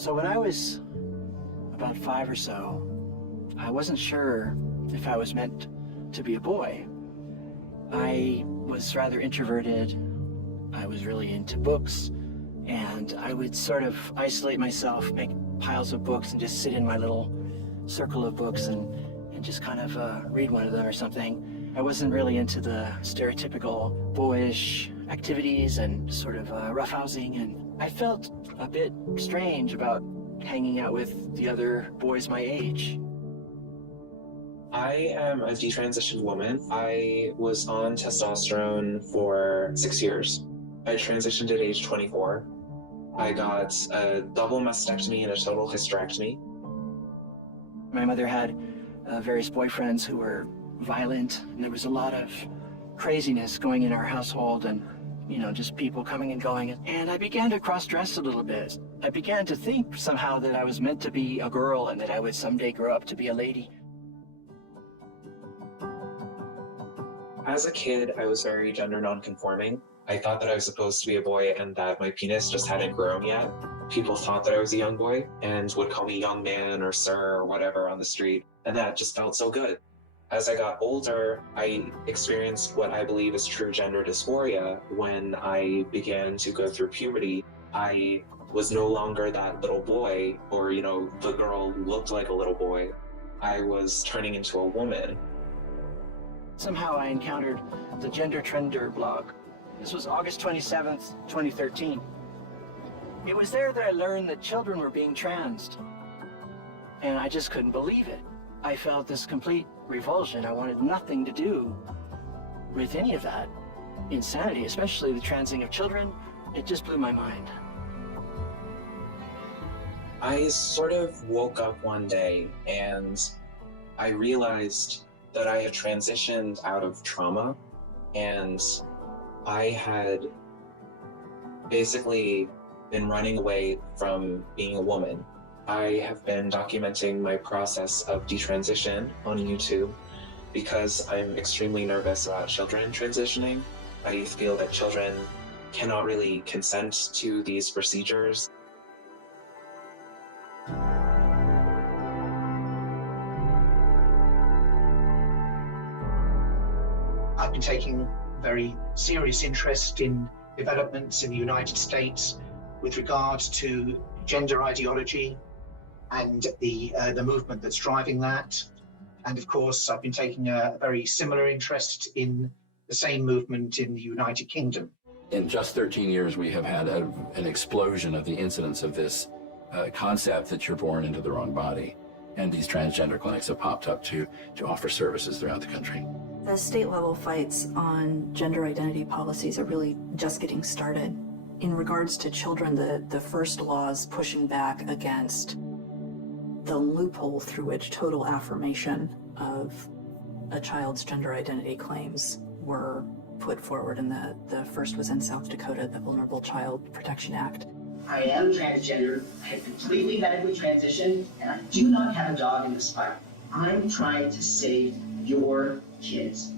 So when I was about 5 or so, I wasn't sure if I was meant to be a boy. I was rather introverted. I was really into books, and I would sort of isolate myself, make piles of books, and just sit in my little circle of books and just kind of read one of them or something. I wasn't really into the stereotypical boyish activities and sort of roughhousing, and I felt a bit strange about hanging out with the other boys my age. I am a detransitioned woman. I was on testosterone for 6 years. I transitioned at age 24. I got a double mastectomy and a total hysterectomy. My mother had various boyfriends who were violent, and there was a lot of craziness going in our household, and just people coming and going. And I began to cross-dress a little bit. I began to think somehow that I was meant to be a girl and that I would someday grow up to be a lady. As a kid, I was very gender non-conforming. I thought that I was supposed to be a boy and that my penis just hadn't grown yet. People thought that I was a young boy and would call me young man or sir or whatever on the street, and that just felt so good. As I got older, I experienced what I believe is true gender dysphoria when I began to go through puberty. I was no longer that little boy or, the girl who looked like a little boy. I was turning into a woman. Somehow I encountered the Gender Trender blog. This was August 27th, 2013. It was there that I learned that children were being transed. And I just couldn't believe it. I felt this complete revulsion. I wanted nothing to do with any of that insanity, especially the transing of children. It just blew my mind. I sort of woke up one day and I realized that I had transitioned out of trauma, and I had basically been running away from being a woman. I have been documenting my process of detransition on YouTube because I'm extremely nervous about children transitioning. I feel that children cannot really consent to these procedures. I've been taking very serious interest in developments in the United States with regards to gender ideology and the movement that's driving that. And of course, I've been taking a very similar interest in the same movement in the United Kingdom. In just 13 years, we have had an explosion of the incidence of this concept that you're born into the wrong body. And these transgender clinics have popped up to offer services throughout the country. The state-level fights on gender identity policies are really just getting started. In regards to children, the first laws pushing back against the loophole through which total affirmation of a child's gender identity claims were put forward, and the first was in South Dakota, the Vulnerable Child Protection Act. I am transgender, I have completely medically transitioned, and I do not have a dog in this fight. I'm trying to save your kids.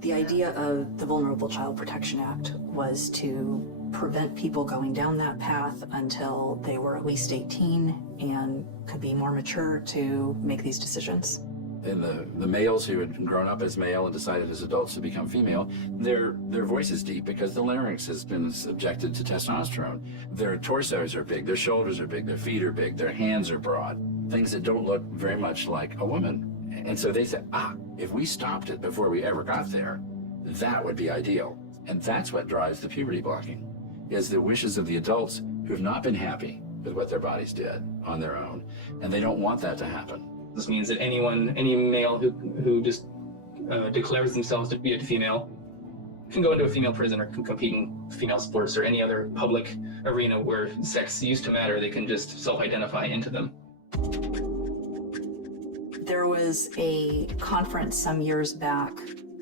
The idea of the Vulnerable Child Protection Act was to prevent people going down that path until they were at least 18 and could be more mature to make these decisions. And the males who had grown up as male and decided as adults to become female, their voice is deep because the larynx has been subjected to testosterone. Their torsos are big, their shoulders are big, their feet are big, their hands are broad, things that don't look very much like a woman. And so they said, if we stopped it before we ever got there, that would be ideal. And that's what drives the puberty blocking, is the wishes of the adults who have not been happy with what their bodies did on their own, and they don't want that to happen. This means that any male who just declares themselves to be a female can go into a female prison or can compete in female sports or any other public arena where sex used to matter. They can just self-identify into them. There was a conference some years back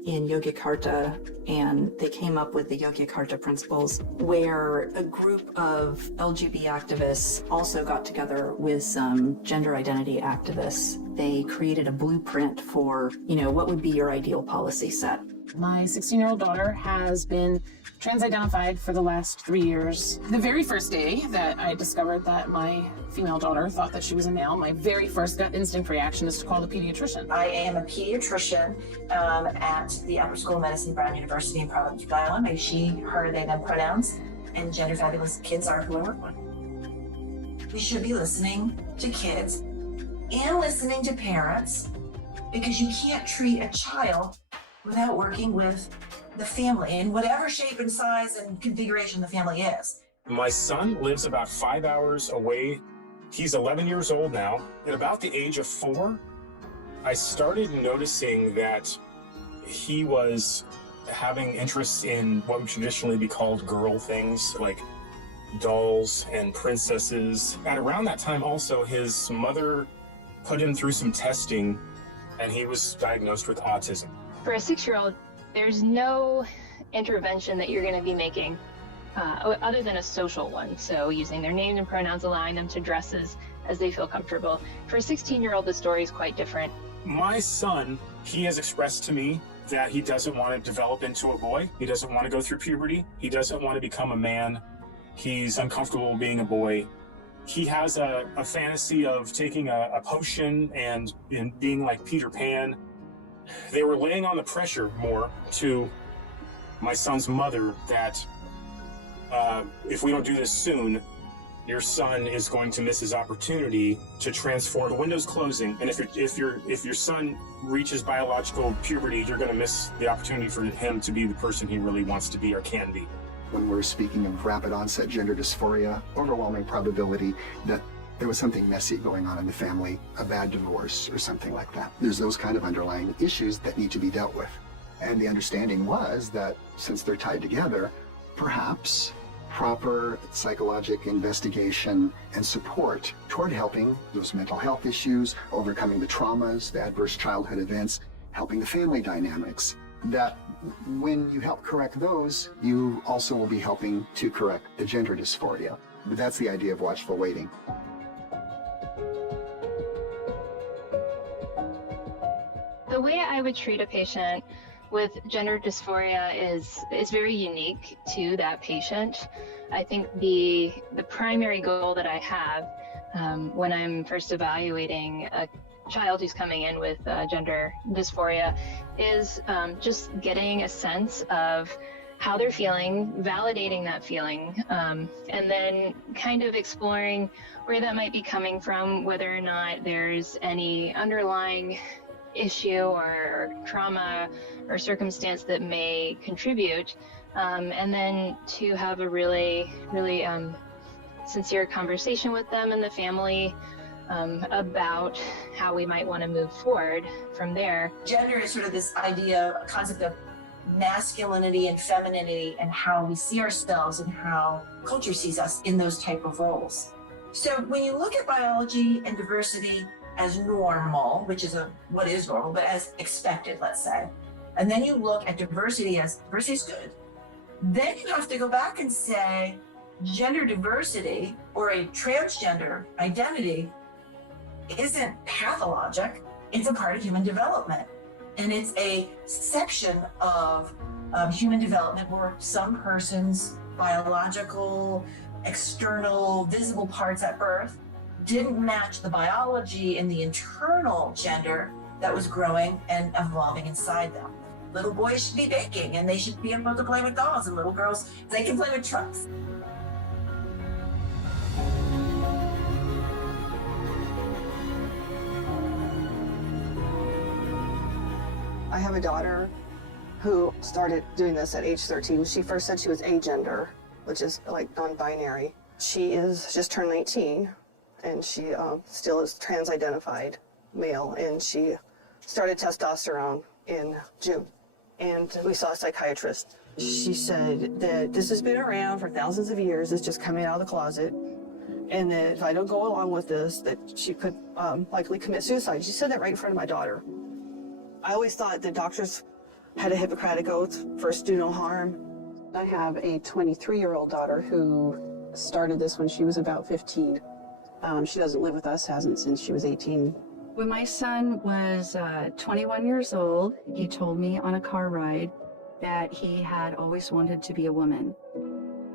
in Yogyakarta, and they came up with the Yogyakarta principles, where a group of LGBT activists also got together with some gender identity activists. They created a blueprint for, what would be your ideal policy set. My 16-year-old daughter has been trans-identified for the last 3 years. The very first day that I discovered that my female daughter thought that she was a male, my very first gut instinct reaction is to call the pediatrician. I am a pediatrician at the Upper School of Medicine, Brown University in Providence, Rhode Island. My she, her, they, them pronouns, and gender fabulous kids are who I work with. We should be listening to kids and listening to parents, because you can't treat a child without working with the family in whatever shape and size and configuration the family is. My son lives about 5 hours away. He's 11 years old now. At about the age of 4, I started noticing that he was having interests in what would traditionally be called girl things, like dolls and princesses. At around that time also, his mother put him through some testing, and he was diagnosed with autism. For a 6-year-old, there's no intervention that you're going to be making other than a social one. So using their names and pronouns, allowing them to dress as they feel comfortable. For a 16-year-old, the story is quite different. My son, he has expressed to me that he doesn't want to develop into a boy. He doesn't want to go through puberty. He doesn't want to become a man. He's uncomfortable being a boy. He has a fantasy of taking a potion and being like Peter Pan. They were laying on the pressure more to my son's mother that if we don't do this soon, your son is going to miss his opportunity to transform. The window's closing, and if your son reaches biological puberty, you're going to miss the opportunity for him to be the person he really wants to be or can be. When we're speaking of rapid onset gender dysphoria, overwhelming probability that there was something messy going on in the family, a bad divorce or something like that. There's those kind of underlying issues that need to be dealt with. And the understanding was that since they're tied together, perhaps proper psychologic investigation and support toward helping those mental health issues, overcoming the traumas, the adverse childhood events, helping the family dynamics, that when you help correct those, you also will be helping to correct the gender dysphoria. But that's the idea of watchful waiting. The way I would treat a patient with gender dysphoria is very unique to that patient. I think the primary goal that I have when I'm first evaluating a child who's coming in with gender dysphoria is just getting a sense of how they're feeling, validating that feeling, and then kind of exploring where that might be coming from, whether or not there's any underlying issue or trauma or circumstance that may contribute, and then to have a really sincere conversation with them and the family about how we might want to move forward from there. Gender is sort of this idea, a concept of masculinity and femininity and how we see ourselves and how culture sees us in those type of roles. So when you look at biology and diversity as normal, which is what is normal, but as expected, let's say, and then you look at diversity as diversity is good, then you have to go back and say gender diversity or a transgender identity isn't pathologic, it's a part of human development. And it's a section of human development where some person's biological, external, visible parts at birth didn't match the biology and the internal gender that was growing and evolving inside them. Little boys should be baking and they should be able to play with dolls, and little girls, they can play with trucks. I have a daughter who started doing this at age 13. She first said she was agender, which is like non-binary. She is just turned 19, and she still is trans-identified male, and she started testosterone in June. And we saw a psychiatrist. She said that this has been around for thousands of years, it's just coming out of the closet, and that if I don't go along with this, that she could likely commit suicide. She said that right in front of my daughter. I always thought that doctors had a Hippocratic oath, first do no harm. I have a 23-year-old daughter who started this when she was about 15. She doesn't live with us, hasn't since she was 18. When my son was 21 years old, he told me on a car ride that he had always wanted to be a woman.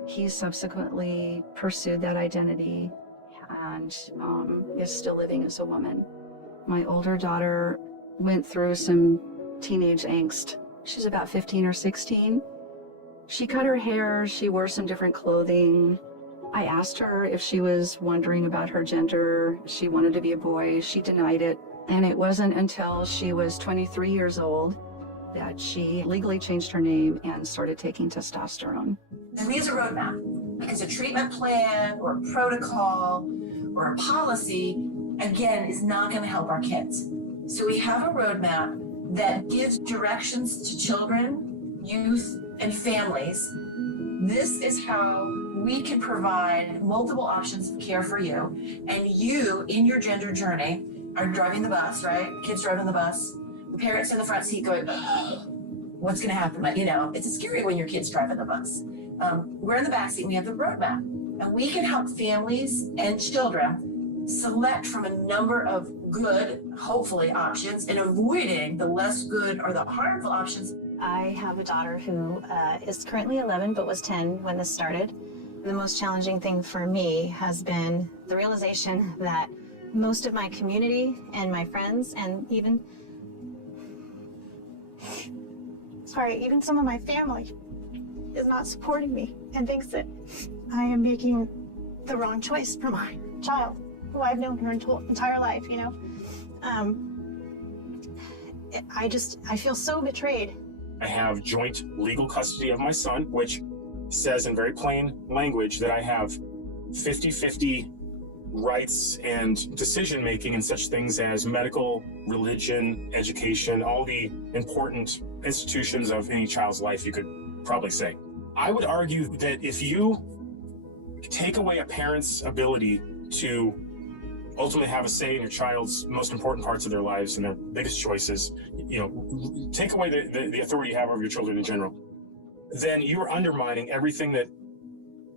He subsequently pursued that identity and is still living as a woman. My older daughter went through some teenage angst. She's about 15 or 16. She cut her hair, she wore some different clothing. I asked her if she was wondering about her gender. She wanted to be a boy. She denied it. And it wasn't until she was 23 years old that she legally changed her name and started taking testosterone. And we use a roadmap because a treatment plan or a protocol or a policy, again, is not going to help our kids. So we have a roadmap that gives directions to children, youth, and families. This is how we can provide multiple options of care for you. And you, in your gender journey, are driving the bus, right? Kids driving the bus. The parents in the front seat going, what's going to happen? You know, it's scary when your kid's driving the bus. We're in the back seat and we have the roadmap. And we can help families and children select from a number of good, hopefully, options and avoiding the less good or the harmful options. I have a daughter who is currently 11 but was 10 when this started. The most challenging thing for me has been the realization that most of my community and my friends and even some of my family is not supporting me and thinks that I am making the wrong choice for my child, who I've known her entire life, you know. I feel so betrayed. I have joint legal custody of my son, which says in very plain language that I have 50-50 rights and decision-making in such things as medical, religion, education, all the important institutions of any child's life, you could probably say. I would argue that if you take away a parent's ability to ultimately have a say in your child's most important parts of their lives and their biggest choices, you know, take away the authority you have over your children in general, then you are undermining everything that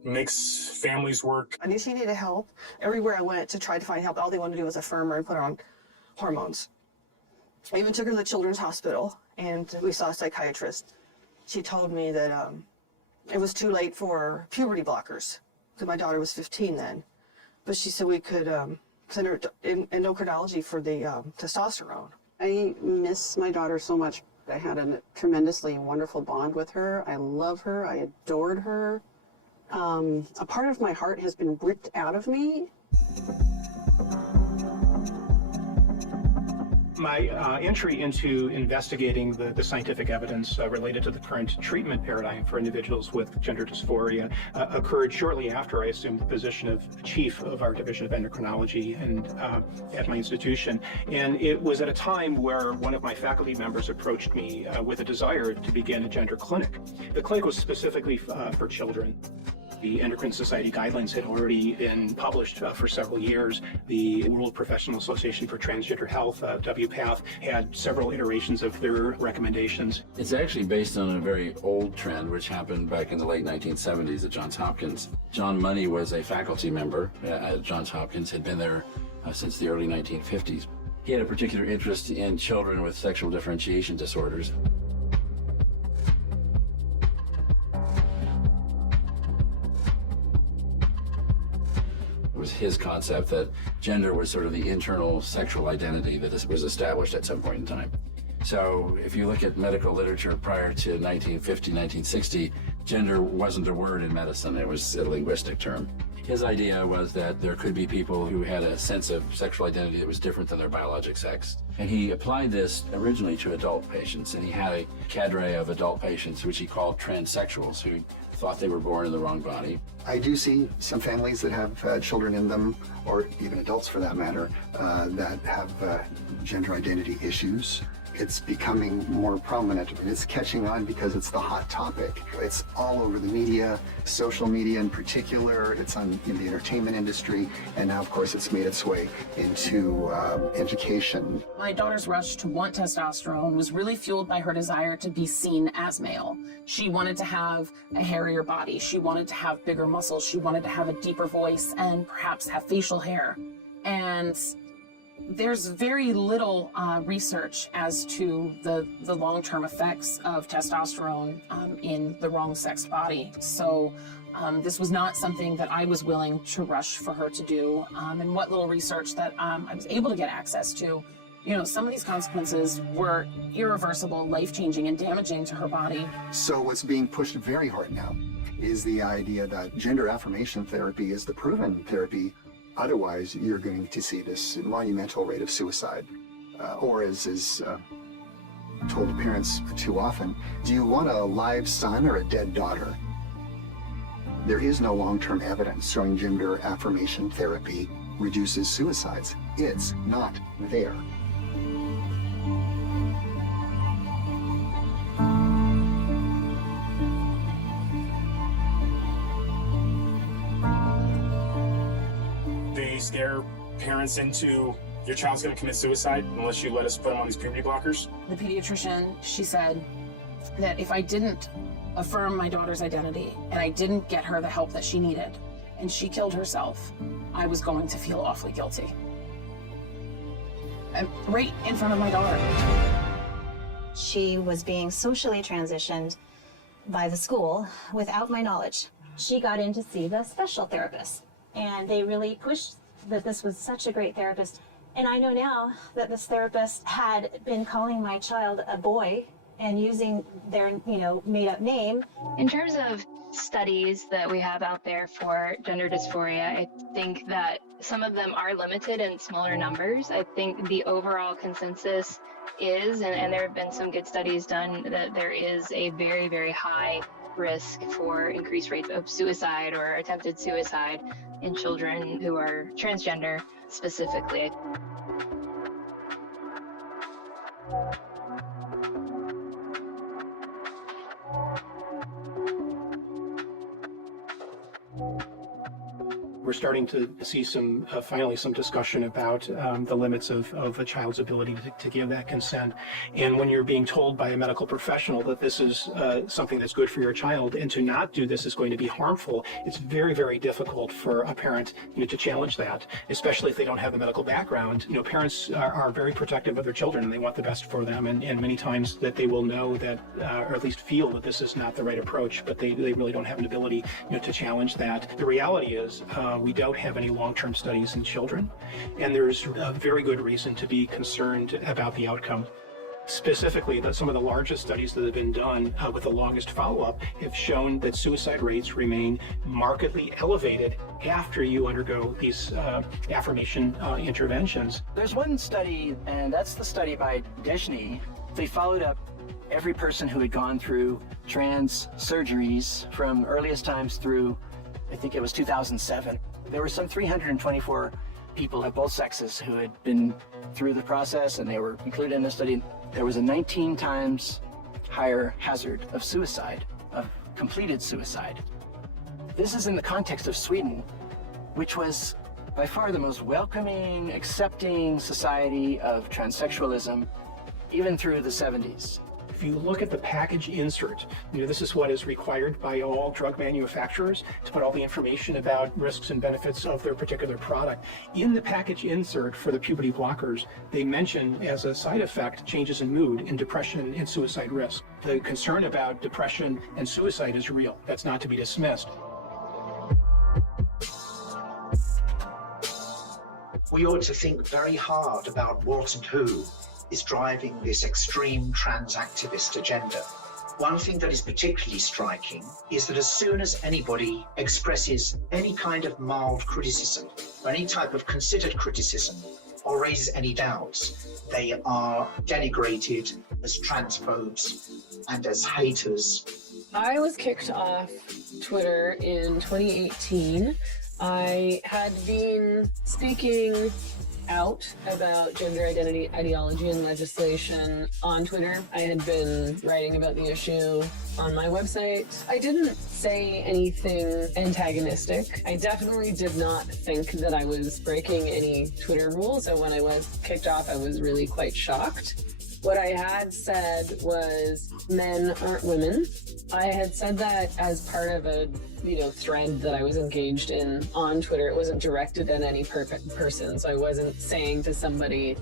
makes families work. I knew she needed help. Everywhere I went to try to find help, all they wanted to do was affirm her and put her on hormones. I even took her to the children's hospital and we saw a psychiatrist. She told me that it was too late for puberty blockers because my daughter was 15 then. But she said we could send her to endocrinology for the testosterone. I miss my daughter so much. I had a tremendously wonderful bond with her. I love her. I adored her. A part of my heart has been ripped out of me. My entry into investigating the scientific evidence related to the current treatment paradigm for individuals with gender dysphoria occurred shortly after I assumed the position of chief of our division of endocrinology and at my institution. And it was at a time where one of my faculty members approached me with a desire to begin a gender clinic. The clinic was specifically for children. The Endocrine Society guidelines had already been published for several years. The World Professional Association for Transgender Health, WPATH, had several iterations of their recommendations. It's actually based on a very old trend which happened back in the late 1970s at Johns Hopkins. John Money was a faculty member at Johns Hopkins, had been there since the early 1950s. He had a particular interest in children with sexual differentiation disorders. It was his concept that gender was sort of the internal sexual identity that was established at some point in time. So if you look at medical literature prior to 1950, 1960, gender wasn't a word in medicine, it was a linguistic term. His idea was that there could be people who had a sense of sexual identity that was different than their biologic sex. And he applied this originally to adult patients, and he had a cadre of adult patients, which he called transsexuals, who thought they were born in the wrong body. I do see some families that have children in them, or even adults for that matter, that have gender identity issues. It's becoming more prominent, and it's catching on because it's the hot topic. It's all over the media, social media in particular. It's in the entertainment industry, and now, of course, it's made its way into education. My daughter's rush to want testosterone was really fueled by her desire to be seen as male. She wanted to have a hairier body. She wanted to have bigger muscles. She wanted to have a deeper voice and perhaps have facial hair. And There's very little research as to the long-term effects of testosterone in the wrong-sexed body. So this was not something that I was willing to rush for her to do. And what little research that I was able to get access to, some of these consequences were irreversible, life-changing, and damaging to her body. So what's being pushed very hard now is the idea that gender affirmation therapy is the proven therapy. Otherwise, you're going to see this monumental rate of suicide. Or as is told to parents too often, do you want a live son or a dead daughter? There is no long-term evidence showing gender affirmation therapy reduces suicides. It's not there. They scare parents into your child's going to commit suicide unless you let us put them on these puberty blockers. The pediatrician, she said that if I didn't affirm my daughter's identity and I didn't get her the help that she needed and she killed herself, I was going to feel awfully guilty. And right in front of my daughter. She was being socially transitioned by the school without my knowledge. She got in to see the special therapist, and they really pushed that this was such a great therapist. And I know now that this therapist had been calling my child a boy and using their, made-up name. In terms of studies that we have out there for gender dysphoria, I think that some of them are limited in smaller numbers. I think the overall consensus is, and there have been some good studies done, that there is a very, very high risk for increased rates of suicide or attempted suicide in children who are transgender specifically. We're starting to see finally some discussion about the limits of a child's ability to give that consent. And when you're being told by a medical professional that this is something that's good for your child and to not do this is going to be harmful, it's very, very difficult for a parent to challenge that, especially if they don't have a medical background. Parents are very protective of their children and they want the best for them. And many times that they will know that, or at least feel that this is not the right approach, but they really don't have an ability to challenge that. The reality is, we don't have any long-term studies in children, and there's a very good reason to be concerned about the outcome. Specifically, that some of the largest studies that have been done with the longest follow-up have shown that suicide rates remain markedly elevated after you undergo these affirmation interventions. There's one study, and that's the study by Deshny. They followed up every person who had gone through trans surgeries from earliest times through, I think it was 2007. There were some 324 people of both sexes who had been through the process, and they were included in the study. There was a 19 times higher hazard of suicide, of completed suicide. This is in the context of Sweden, which was by far the most welcoming, accepting society of transsexualism, even through the 70s. If you look at the package insert, this is what is required by all drug manufacturers to put all the information about risks and benefits of their particular product. In the package insert for the puberty blockers, they mention as a side effect changes in mood and depression and suicide risk. The concern about depression and suicide is real. That's not to be dismissed. We ought to think very hard about what and who is driving this extreme trans activist agenda. One thing that is particularly striking is that as soon as anybody expresses any kind of mild criticism or any type of considered criticism or raises any doubts, they are denigrated as transphobes and as haters. I was kicked off Twitter in 2018. I had been speaking out about gender identity, ideology, and legislation on Twitter. I had been writing about the issue on my website. I didn't say anything antagonistic. I definitely did not think that I was breaking any Twitter rules, so when I was kicked off, I was really quite shocked. What I had said was, men aren't women. I had said that as part of a thread that I was engaged in on Twitter. It wasn't directed at any perfect person. So I wasn't saying to somebody,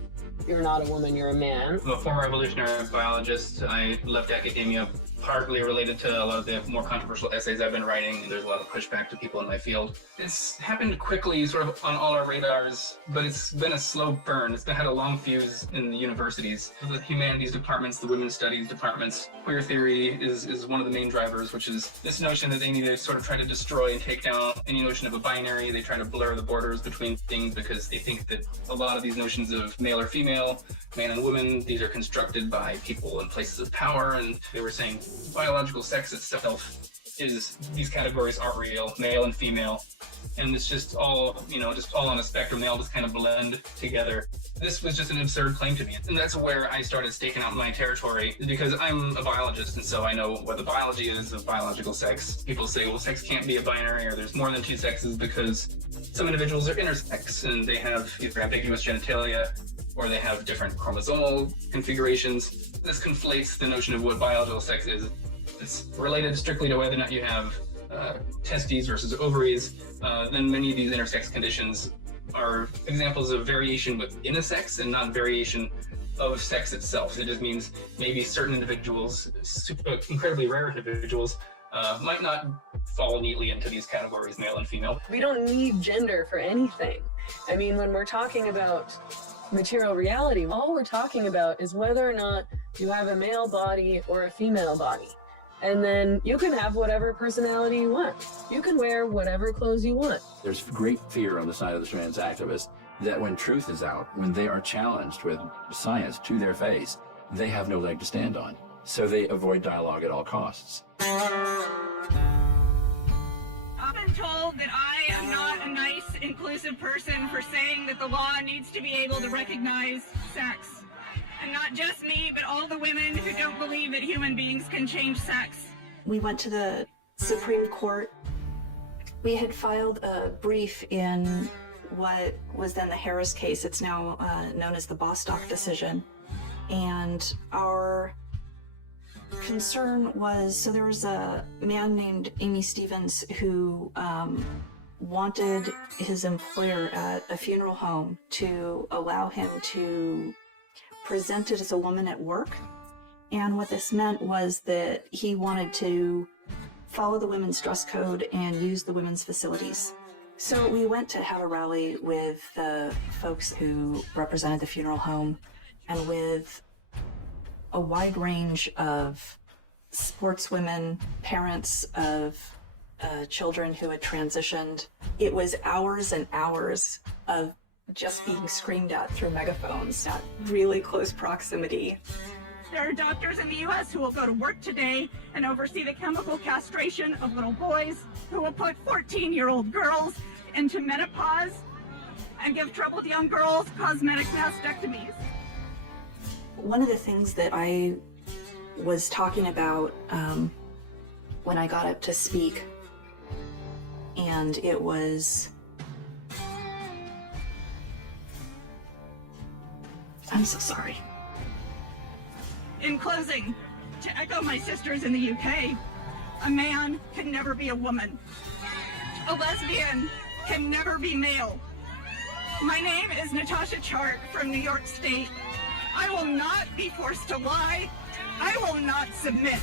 you're not a woman, you're a man. I'm a former evolutionary biologist. I left academia partly related to a lot of the more controversial essays I've been writing, and there's a lot of pushback to people in my field. It's happened quickly, sort of on all our radars, but it's been a slow burn. It's had a long fuse in the universities. The humanities departments, the women's studies departments. Queer theory is one of the main drivers, which is this notion that they need to sort of try to destroy and take down any notion of a binary. They try to blur the borders between things because they think that a lot of these notions of male or female, man and woman, these are constructed by people in places of power, and they were saying biological sex itself is, these categories aren't real, male and female, and it's just all, just all on a spectrum. They all just kind of blend together. This was just an absurd claim to me, and that's where I started staking out my territory, because I'm a biologist, and so I know what the biology is of biological sex. People say, well, sex can't be a binary, or there's more than two sexes, because some individuals are intersex, and they have either ambiguous genitalia, or they have different chromosomal configurations. This conflates the notion of what biological sex is. It's related strictly to whether or not you have testes versus ovaries. Then many of these intersex conditions are examples of variation within a sex and not variation of sex itself. It just means maybe certain individuals, incredibly rare individuals, might not fall neatly into these categories, male and female. We don't need gender for anything. I mean, when we're talking about material reality, all we're talking about is whether or not you have a male body or a female body. And then you can have whatever personality you want. You can wear whatever clothes you want. There's great fear on the side of the trans activists that when truth is out, when they are challenged with science to their face, they have no leg to stand on. So they avoid dialogue at all costs. I've been told that I am not a nice, inclusive person for saying that the law needs to be able to recognize sex. And not just me, but all the women who don't believe that human beings can change sex. We went to the Supreme Court. We had filed a brief in what was then the Harris case. It's now known as the Bostock decision. And our concern was, so there was a man named Amy Stevens who wanted his employer at a funeral home to allow him to present it as a woman at work. And what this meant was that he wanted to follow the women's dress code and use the women's facilities. So we went to have a rally with the folks who represented the funeral home and with a wide range of sportswomen, parents of children who had transitioned. It was hours and hours of just being screamed at through megaphones at really close proximity. There are doctors in the U.S. who will go to work today and oversee the chemical castration of little boys, who will put 14-year-old girls into menopause and give troubled young girls cosmetic mastectomies. One of the things that I was talking about when I got up to speak, and it was, I'm so sorry. In closing, to echo my sisters in the UK, a man can never be a woman. A lesbian can never be male. My name is Natasha Chart from New York State. I will not be forced to lie. I will not submit.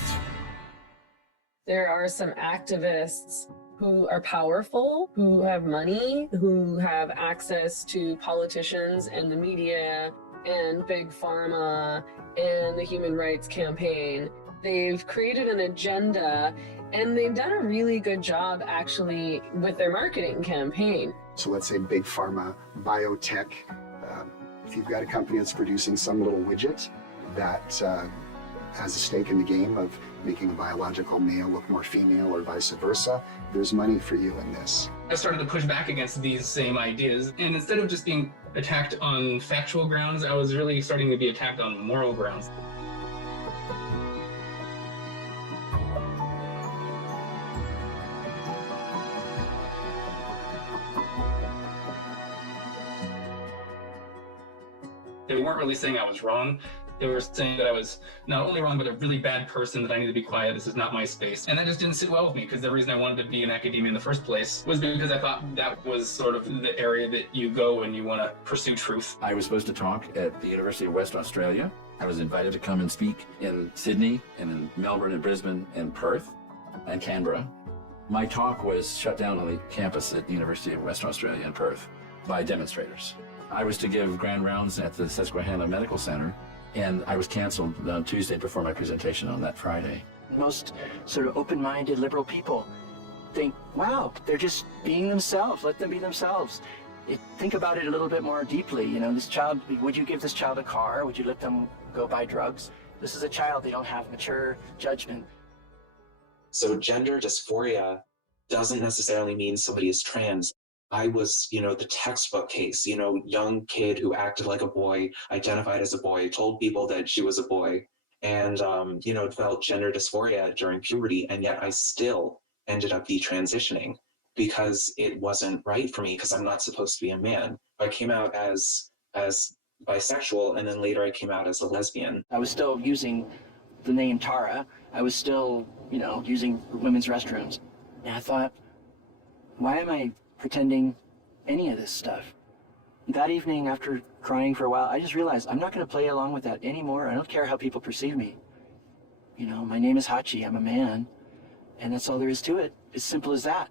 There are some activists who are powerful, who have money, who have access to politicians and the media and big pharma and the human rights campaign. They've created an agenda and they've done a really good job actually with their marketing campaign. So let's say big pharma, biotech, if you've got a company that's producing some little widget that has a stake in the game of making a biological male look more female or vice versa, there's money for you in this. I started to push back against these same ideas, and instead of just being attacked on factual grounds, I was really starting to be attacked on moral grounds. They weren't really saying I was wrong. They were saying that I was not only wrong, but a really bad person, that I need to be quiet. This is not my space. And that just didn't sit well with me, because the reason I wanted to be in academia in the first place was because I thought that was sort of the area that you go when you want to pursue truth. I was supposed to talk at the University of West Australia. I was invited to come and speak in Sydney and in Melbourne and Brisbane and Perth and Canberra. My talk was shut down on the campus at the University of West Australia in Perth by demonstrators. I was to give grand rounds at the Susquehanna Medical Center, and I was canceled on Tuesday before my presentation on that Friday. Most sort of open-minded liberal people think, wow, they're just being themselves, let them be themselves. Think about it a little bit more deeply. You know, this child, would you give this child a car? Would you let them go buy drugs? This is a child, they don't have mature judgment. So gender dysphoria doesn't necessarily mean somebody is trans. I was, the textbook case, young kid who acted like a boy, identified as a boy, told people that she was a boy, and, felt gender dysphoria during puberty, and yet I still ended up detransitioning because it wasn't right for me, because I'm not supposed to be a man. I came out as bisexual, and then later I came out as a lesbian. I was still using the name Tara. I was still, using women's restrooms. And I thought, why am I pretending any of this stuff? That evening, after crying for a while, I just realized I'm not going to play along with that anymore. I don't care how people perceive me. My name is Hachi, I'm a man, and that's all there is to it. As simple as that.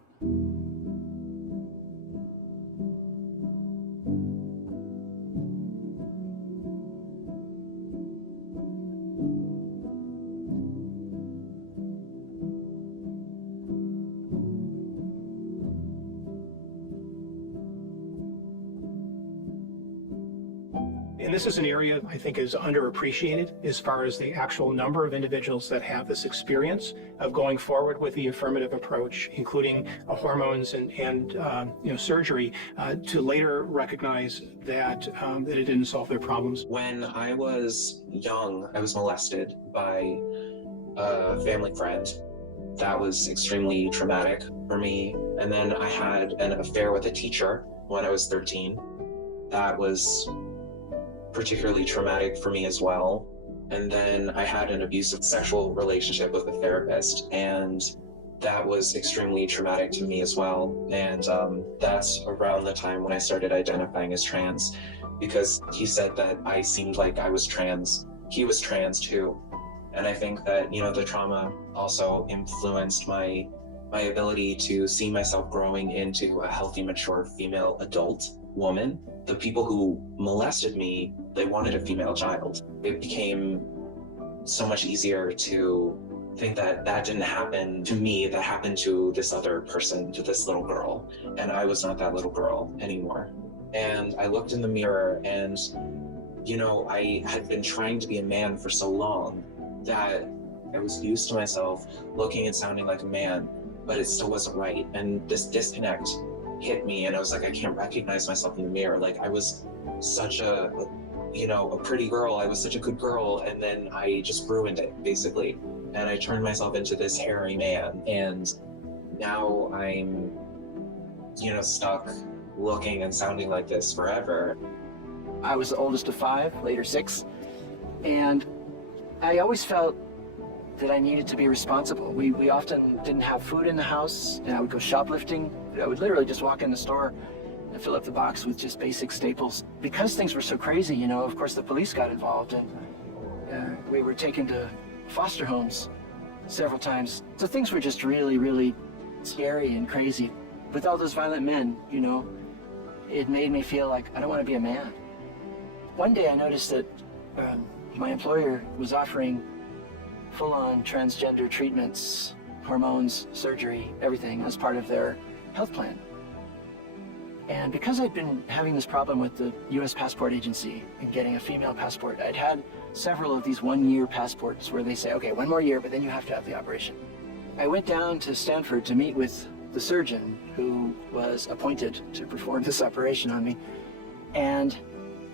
And this is an area I think is underappreciated as far as the actual number of individuals that have this experience of going forward with the affirmative approach, including hormones and surgery, to later recognize that that it didn't solve their problems. When I was young, I was molested by a family friend. That was extremely traumatic for me. And then I had an affair with a teacher when I was 13. That was particularly traumatic for me as well. And then I had an abusive sexual relationship with a therapist, and that was extremely traumatic to me as well. And that's around the time when I started identifying as trans, because he said that I seemed like I was trans. He was trans too. And I think that, the trauma also influenced my ability to see myself growing into a healthy, mature female adult woman. The people who molested me, they wanted a female child. It became so much easier to think that that didn't happen to me, that happened to this other person, to this little girl. And I was not that little girl anymore. And I looked in the mirror and, I had been trying to be a man for so long that I was used to myself looking and sounding like a man, but it still wasn't right. And this disconnect hit me, and I was like, I can't recognize myself in the mirror. Like, I was such a pretty girl. I was such a good girl, and then I just ruined it, basically. And I turned myself into this hairy man, and now I'm, stuck looking and sounding like this forever. I was the oldest of 5, later 6, and I always felt that I needed to be responsible. We often didn't have food in the house, and I would go shoplifting. I would literally just walk in the store and fill up the box with just basic staples. Because things were so crazy, of course the police got involved, and we were taken to foster homes several times. So things were just really, really scary and crazy. With all those violent men, it made me feel like I don't want to be a man. One day I noticed that my employer was offering full-on transgender treatments, hormones, surgery, everything as part of their health plan. And because I'd been having this problem with the U.S. passport agency and getting a female passport, I'd had several of these one-year passports where they say, okay, 1 more year, but then you have to have the operation. I went down to Stanford to meet with the surgeon who was appointed to perform this operation on me. And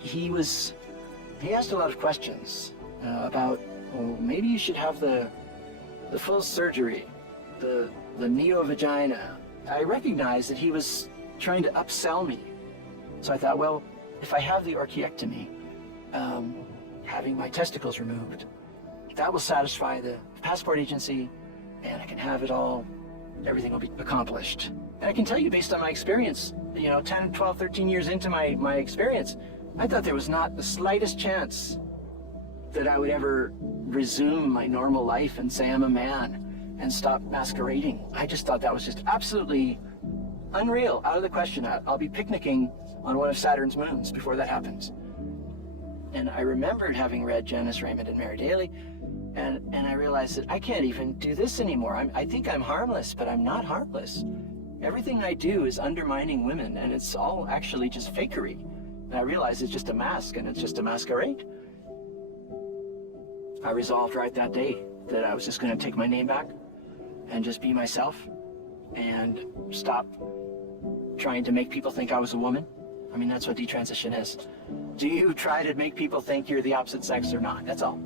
he asked a lot of questions about, well, maybe you should have the full surgery, the neo-vagina. I recognized that he was trying to upsell me. So I thought, well, if I have the orchiectomy, having my testicles removed. That will satisfy the passport agency, and I can have it all, everything will be accomplished. And I can tell you based on my experience, 10, 12, 13 years into my experience, I thought there was not the slightest chance that I would ever resume my normal life and say I'm a man and stop masquerading. I just thought that was just absolutely unreal, out of the question. I'll be picnicking on one of Saturn's moons before that happens. And I remembered having read Janice Raymond and Mary Daly, and I realized that I can't even do this anymore. I think I'm harmless, but I'm not harmless. Everything I do is undermining women, and it's all actually just fakery. And I realized it's just a mask, and it's just a masquerade. I resolved right that day that I was just going to take my name back and just be myself and stop trying to make people think I was a woman. I mean, that's what detransition is. Do you try to make people think you're the opposite sex or not? That's all.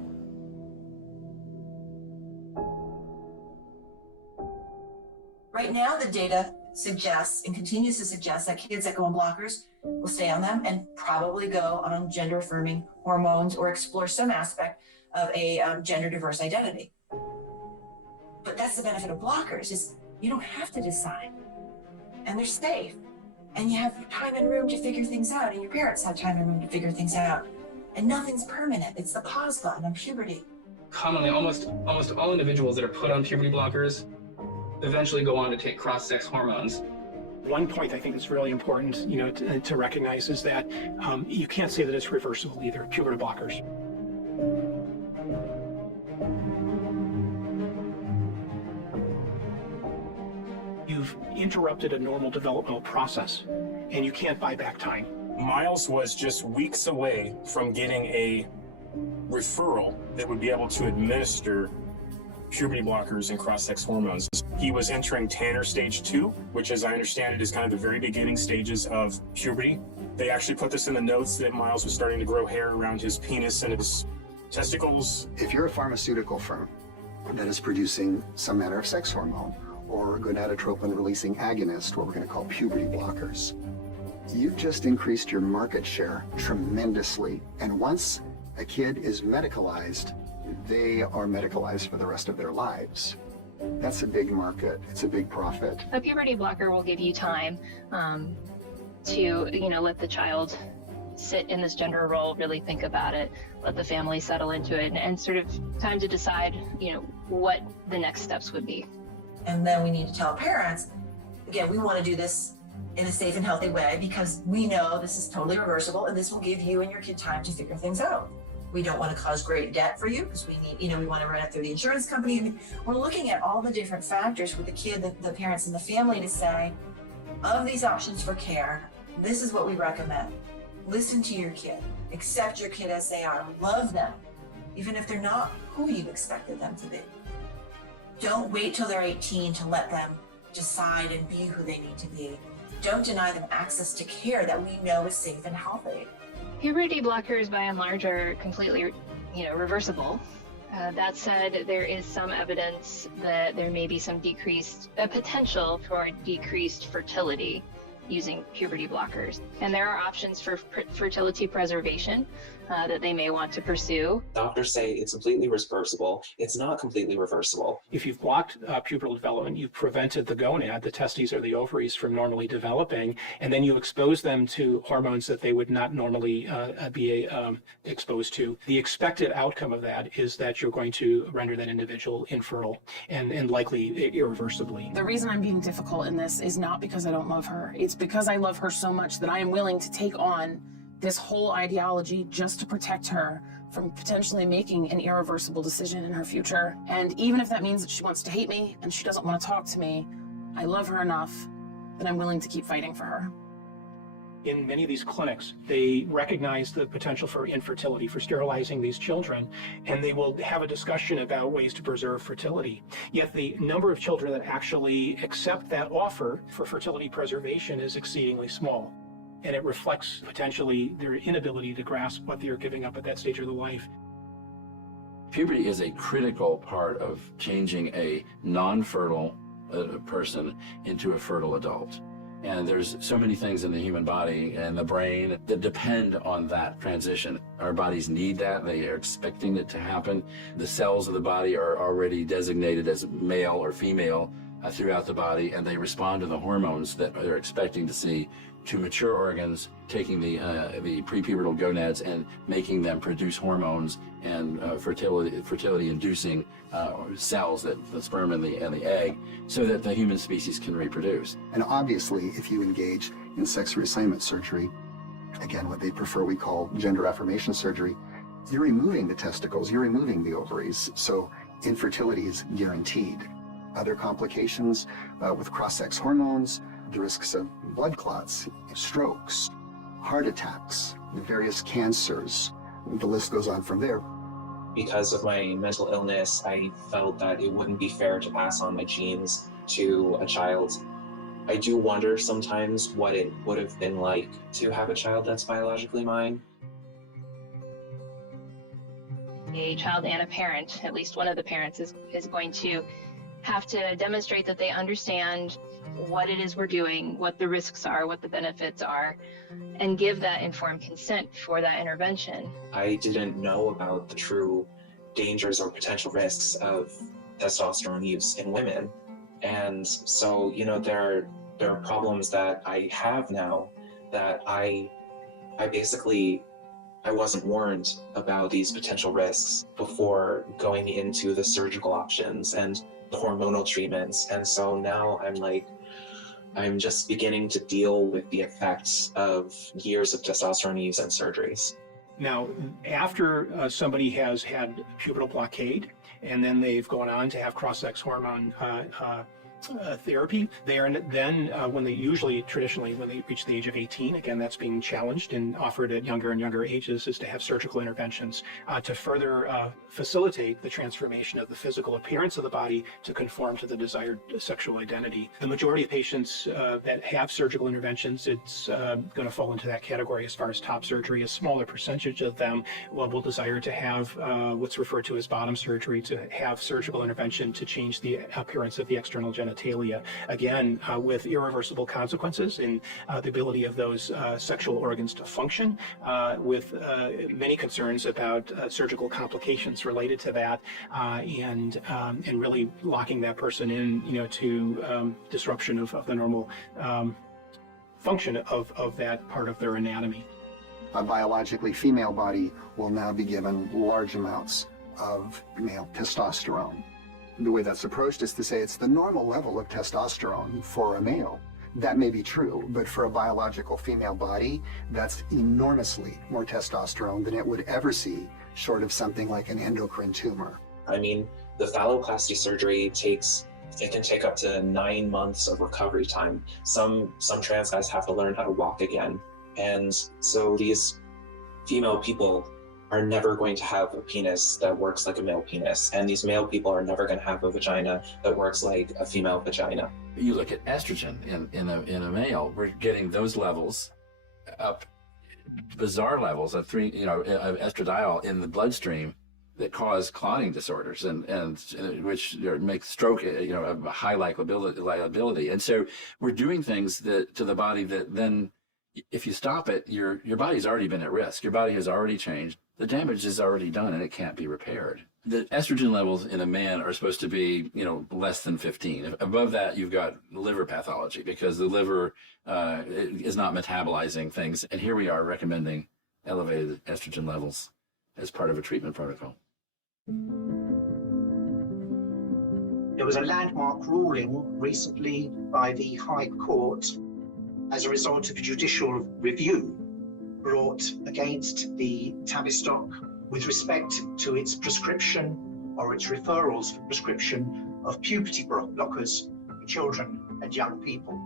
Right now, the data suggests and continues to suggest that kids that go on blockers will stay on them and probably go on gender-affirming hormones or explore some aspect of a gender-diverse identity. But that's the benefit of blockers, is you don't have to decide. And they're safe. And you have time and room to figure things out, and your parents have time and room to figure things out. And nothing's permanent. It's the pause button on puberty. Commonly, almost all individuals that are put on puberty blockers eventually go on to take cross-sex hormones. One point I think that's really important, to recognize is that you can't say that it's reversible either, puberty blockers. You've interrupted a normal developmental process, and you can't buy back time. Miles was just weeks away from getting a referral that would be able to administer puberty blockers and cross-sex hormones. He was entering Tanner stage 2, which, as I understand it, is kind of the very beginning stages of puberty. They actually put this in the notes that Miles was starting to grow hair around his penis and his testicles. If you're a pharmaceutical firm that is producing some manner of sex hormone or gonadotropin-releasing agonist, what we're going to call puberty blockers, you've just increased your market share tremendously. And once a kid is medicalized, they are medicalized for the rest of their lives. That's a big market. It's a big profit. A puberty blocker will give you time to, let the child sit in this gender role, really think about it, let the family settle into it, and sort of time to decide, what the next steps would be. And then we need to tell parents, again, we want to do this in a safe and healthy way because we know this is totally reversible and this will give you and your kid time to figure things out. We don't want to cause great debt for you because we need, we want to run it through the insurance company. I mean, we're looking at all the different factors with the kid, the parents, and the family to say, of these options for care, this is what we recommend. Listen to your kid, accept your kid as they are, love them, even if they're not who you expected them to be. Don't wait till they're 18 to let them decide and be who they need to be. Don't deny them access to care that we know is safe and healthy. Puberty blockers, by and large, are completely, reversible. That said, there is some evidence that there may be some potential for decreased fertility using puberty blockers. And there are options for fertility preservation that they may want to pursue. Doctors say it's completely reversible. It's not completely reversible. If you've blocked pubertal development, you've prevented the gonad, the testes or the ovaries, from normally developing, and then you expose them to hormones that they would not normally be exposed to. The expected outcome of that is that you're going to render that individual infertile and likely irreversibly. The reason I'm being difficult in this is not because I don't love her. It's because I love her so much that I am willing to take on this whole ideology just to protect her from potentially making an irreversible decision in her future. And even if that means that she wants to hate me and she doesn't want to talk to me, I love her enough that I'm willing to keep fighting for her. In many of these clinics, they recognize the potential for infertility, for sterilizing these children, and they will have a discussion about ways to preserve fertility. Yet the number of children that actually accept that offer for fertility preservation is exceedingly small. And it reflects potentially their inability to grasp what they're giving up at that stage of their life. Puberty is a critical part of changing a non-fertile person into a fertile adult. And there's so many things in the human body and the brain that depend on that transition. Our bodies need that. They are expecting it to happen. The cells of the body are already designated as male or female throughout the body, and they respond to the hormones that they're expecting to see, to mature organs, taking the prepubertal gonads and making them produce hormones and fertility-inducing cells, that the sperm and the egg, so that the human species can reproduce. And obviously, if you engage in sex reassignment surgery, again, what they prefer we call gender affirmation surgery, you're removing the testicles, you're removing the ovaries, so infertility is guaranteed. Other complications with cross-sex hormones, the risks of blood clots, strokes, heart attacks, various cancers. The list goes on from there. Because of my mental illness, I felt that it wouldn't be fair to pass on my genes to a child. I do wonder sometimes what it would have been like to have a child that's biologically mine. A child and a parent, at least one of the parents, is going to have to demonstrate that they understand what it is we're doing, what the risks are, what the benefits are, and give that informed consent for that intervention. I didn't know about the true dangers or potential risks of testosterone use in women. And so, you know, there are problems that I have now that I wasn't warned about these potential risks before going into the surgical options and the hormonal treatments. And so now I'm just beginning to deal with the effects of years of testosterone use and surgeries. Now, after somebody has had pubertal blockade, and then they've gone on to have cross-sex hormone therapy, they are then, traditionally, when they reach the age of 18, again, that's being challenged and offered at younger and younger ages, is to have surgical interventions to further facilitate the transformation of the physical appearance of the body to conform to the desired sexual identity. The majority of patients that have surgical interventions, it's going to fall into that category as far as top surgery. A smaller percentage of them will desire to have what's referred to as bottom surgery, to have surgical intervention to change the appearance of the external genitalia. Again, with irreversible consequences in the ability of those sexual organs to function, with many concerns about surgical complications related to that, and really locking that person in, to disruption of the normal function of that part of their anatomy. A biologically female body will now be given large amounts of male testosterone. The way that's approached is to say it's the normal level of testosterone for a male. That may be true, but for a biological female body, that's enormously more testosterone than it would ever see, short of something like an endocrine tumor. I mean, the phalloplasty surgery can take up to 9 months of recovery time. Some trans guys have to learn how to walk again. And so these female people are never going to have a penis that works like a male penis. And these male people are never going to have a vagina that works like a female vagina. You look at estrogen in a male, we're getting those levels up, bizarre levels of of estradiol in the bloodstream that cause clotting disorders and which make stroke a high liability. And so we're doing things to the body that then, if you stop it, your body's already been at risk. Your body has already changed. The damage is already done and it can't be repaired. The estrogen levels in a man are supposed to be, less than 15. Above that, you've got liver pathology because the liver is not metabolizing things. And here we are recommending elevated estrogen levels as part of a treatment protocol. There was a landmark ruling recently by the High Court as a result of a judicial review brought against the Tavistock with respect to its prescription or its referrals for prescription of puberty blockers for children and young people.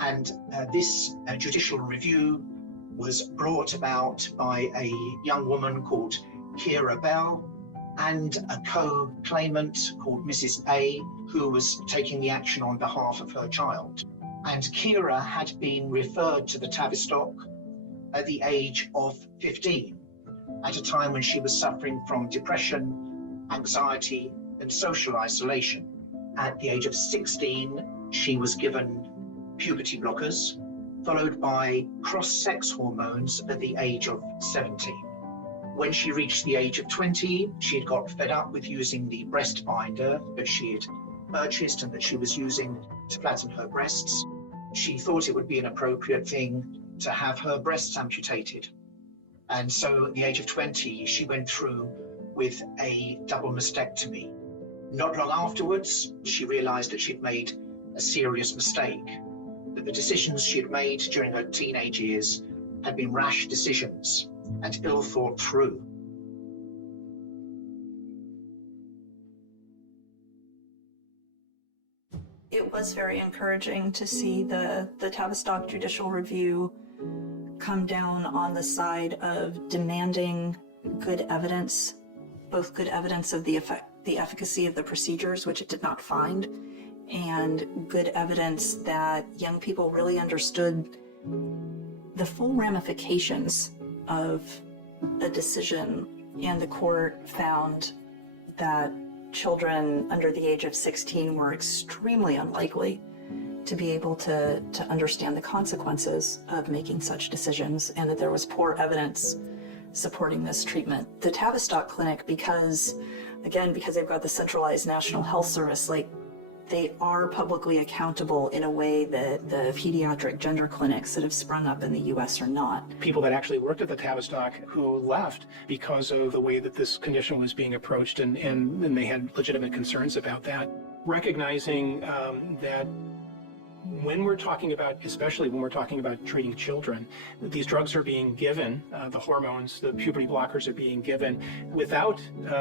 And this judicial review was brought about by a young woman called Kira Bell and a co-claimant called Mrs. A, who was taking the action on behalf of her child. And Kira had been referred to the Tavistock at the age of 15, at a time when she was suffering from depression, anxiety, and social isolation. At the age of 16, she was given puberty blockers, followed by cross-sex hormones at the age of 17. When she reached the age of 20, she had got fed up with using the breast binder that she had purchased and that she was using to flatten her breasts. She thought it would be an appropriate thing to have her breasts amputated. And so at the age of 20, she went through with a double mastectomy. Not long afterwards, she realized that she'd made a serious mistake, that the decisions she had made during her teenage years had been rash decisions and ill thought through. It was very encouraging to see the Tavistock Judicial Review come down on the side of demanding good evidence, both good evidence of the efficacy of the procedures, which it did not find, and good evidence that young people really understood the full ramifications of a decision, and the court found that children under the age of 16 were extremely unlikely to be able to understand the consequences of making such decisions, and that there was poor evidence supporting this treatment. The Tavistock Clinic, because they've got the centralized National Health Service, like, they are publicly accountable in a way that the pediatric gender clinics that have sprung up in the US are not. People that actually worked at the Tavistock who left because of the way that this condition was being approached, and they had legitimate concerns about that. Recognizing that when we're talking about, especially when we're talking about treating children, these drugs are being given, the hormones, the puberty blockers are being given without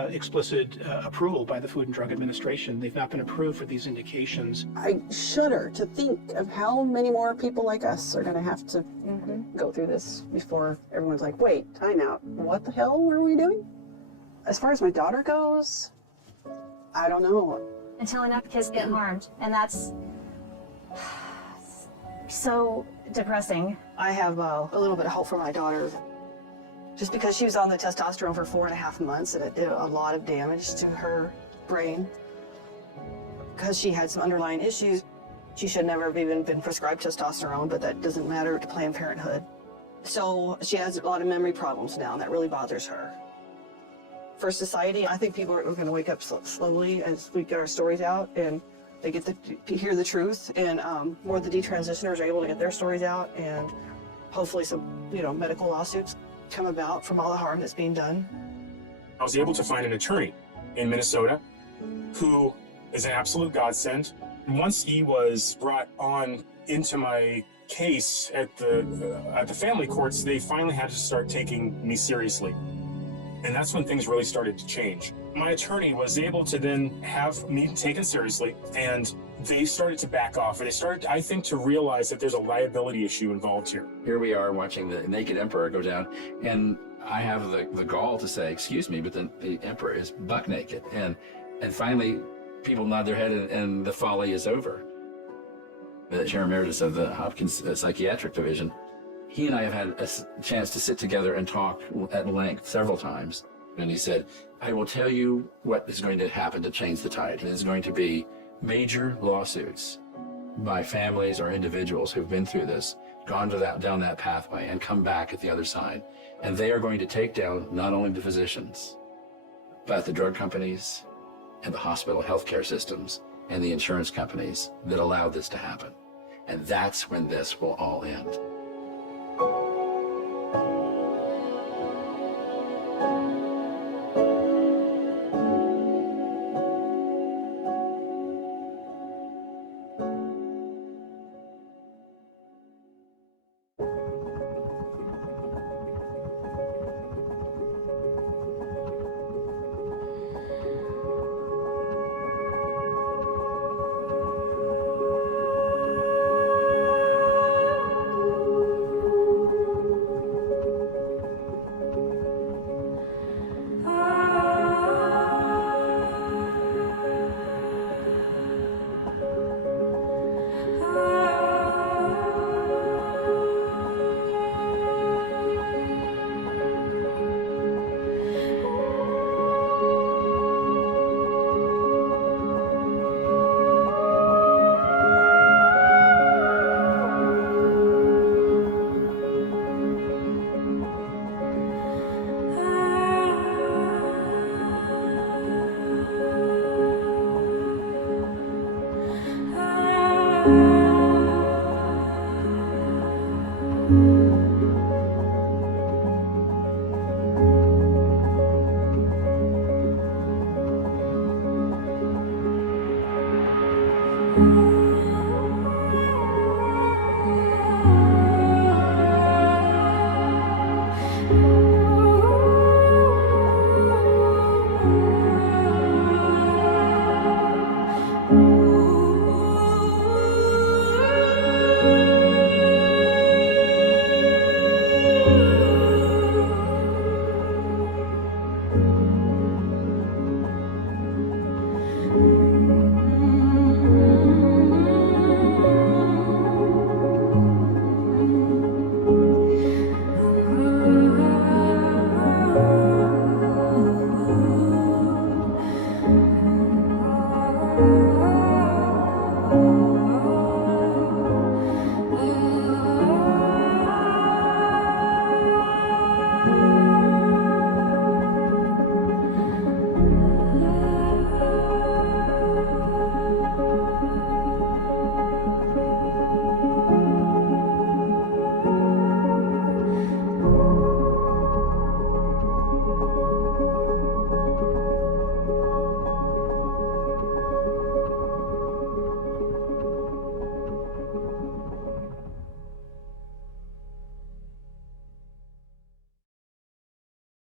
explicit approval by the Food and Drug Administration. They've not been approved for these indications. I shudder to think of how many more people like us are going to have to go through this before everyone's like, wait, time out. What the hell were we doing? As far as my daughter goes, I don't know. Until enough kids get harmed, and that's so depressing. I have a little bit of hope for my daughter. Just because she was on the testosterone for 4.5 months, and it did a lot of damage to her brain. Because she had some underlying issues, she should never have even been prescribed testosterone, but that doesn't matter to Planned Parenthood. So she has a lot of memory problems now, and that really bothers her. For society, I think people are going to wake up slowly as we get our stories out, and they get to hear the truth, and more of the detransitioners are able to get their stories out, and hopefully some, medical lawsuits come about from all the harm that's being done. I was able to find an attorney in Minnesota who is an absolute godsend. And once he was brought on into my case at the family courts, they finally had to start taking me seriously. And that's when things really started to change. My attorney was able to then have me taken seriously, and they started to back off. And they started, I think, to realize that there's a liability issue involved here. Here we are watching the naked emperor go down, and I have the gall to say, excuse me, but the emperor is buck naked. And finally, people nod their head, and the folly is over. The chair emeritus of the Hopkins Psychiatric Division, he and I have had a chance to sit together and talk at length several times. And he said, I will tell you what is going to happen to change the tide. It is going to be major lawsuits by families or individuals who've been through this, gone down that pathway, and come back at the other side. And they are going to take down not only the physicians, but the drug companies and the hospital healthcare systems and the insurance companies that allowed this to happen. And that's when this will all end. you.